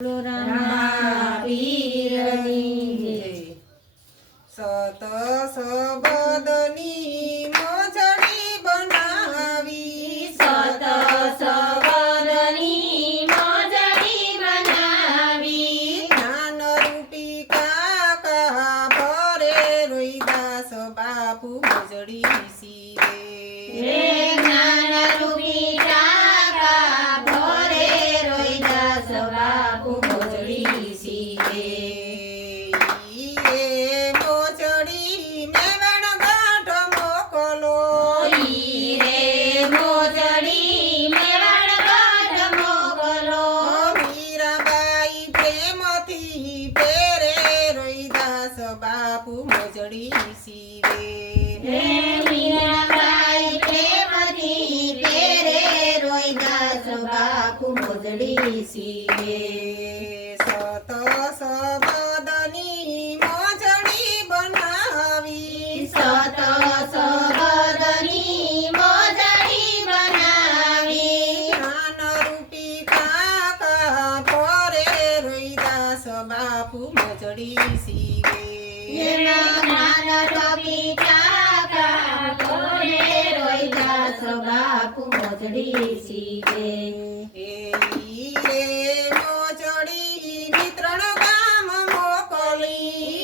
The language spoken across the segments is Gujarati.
રામા પીરની સત સબદની મોજડી બનાવી સત સબદની મોજડી બનાવી જ્ઞાન રૂપી કાકા ભરે રોઈદાસ બાપુ મોજડી સીવે જ્ઞાન રૂપી કાકા ભરે રોઈદાસ બાપુ મોજડી સીવે મોજડી મેવણ ગાંઠ મોકલો રે મોજડી મેવાડ ગાંઠ મોકલો મીરાબાઈ પ્રેમથી પેરે રોઈદાસ બાપુ મોજડી સીવે હે મીરાબાઈ પ્રેમથી પેરે રોઈદાસ બાપુ મોજડી સીવે સત સબદની મોજડી બનાવી સત સબદની મોજડી બનાવી જ્ઞાન રૂપી કાકા પરે રોઈદાસ બાપુ મોજડી સીવે જ્ઞાન રૂપી કાકા ભરે રોઈદાસ બાપુ મોજડી સીવે મોજડી મિત્રણ ગામ મોકલી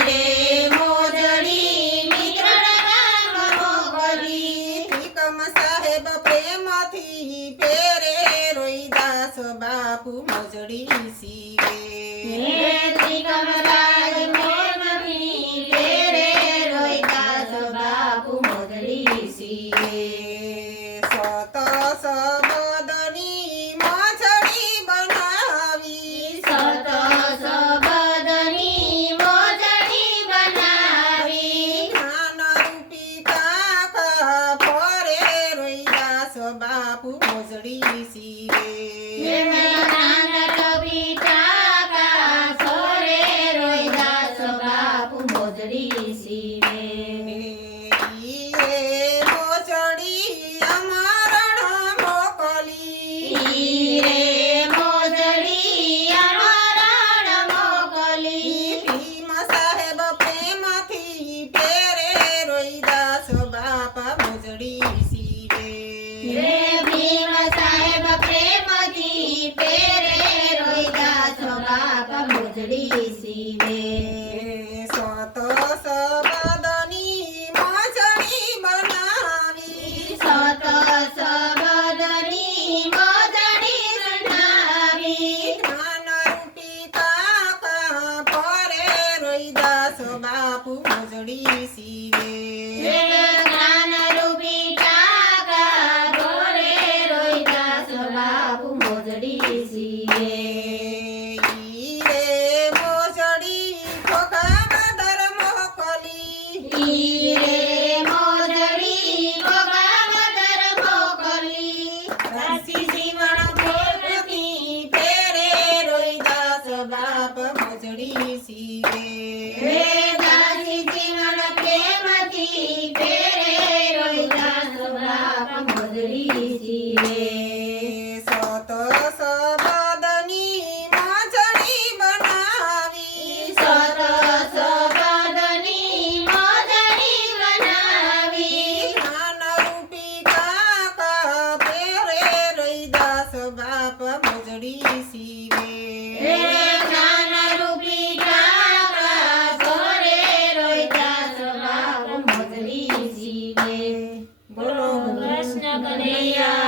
રે મોજડી મિત્રણ ગામ મોકલી ત્રિકમ સાહેબ પ્રેમથી પેરે રોઈદાસ બાપુ મોજડી સીવે ત્રિકમરાજ પ્રેમથી પેરે રોઈદાસ બાપુ મોજડી સીવે સત સબદની મોજડી બનાવી સત સબદની મોજડી બનાવી જ્ઞાન રૂપી કાકા પરે રોઈદાસ બાપુ મોજડી સીવે જ્ઞાન રૂપી કાકા સોરે રોઈદાસ બાપુ મોજડી સીવે મોજડી અમરણ મોકલી રે મોજડી અમરણ મોકલી ભીમ સાહેબ પ્રેમથી પેરે રોઈદાસ બાપા મોજડી સીવે રે ભીમ સાહેબ પ્રેમથી પેરે રોઈદાસ બાપા મોજડી સીવે સત સબદની મોજડી બનાવી સત સબદની મોજડી બનાવી જ્ઞાન રૂપી કાકા પરે રોઈદાસ બાપુ મોજડી સીવે જ્ઞાન રૂપી કાકા ભરે રોઈદાસ બાપુ મોજડી સીવે મોજડી ખોખાવદર મોકલી રે મોજડી ભોગાવદર મોકલી રાશિ સીવણ પ્રેમથી પેરે રોઈદાસ બાપ મોજડી સીવે હે દાસી જીવન પ્રેમથી પેરે રોઈદાસ બાપા મોજડી સીવે સત સબદની મોજડી બનાવી સત સબદની મોજડી બનાવી જ્ઞાન રૂપી કાકા પેરે રોઈદાસ બાપ મોજડી સીવે હે જ્ઞાન રૂપી કાકા સોરે રોઈદાસ બાપા મોજડી સીવે બોલો કૃષ્ણ કનૈયા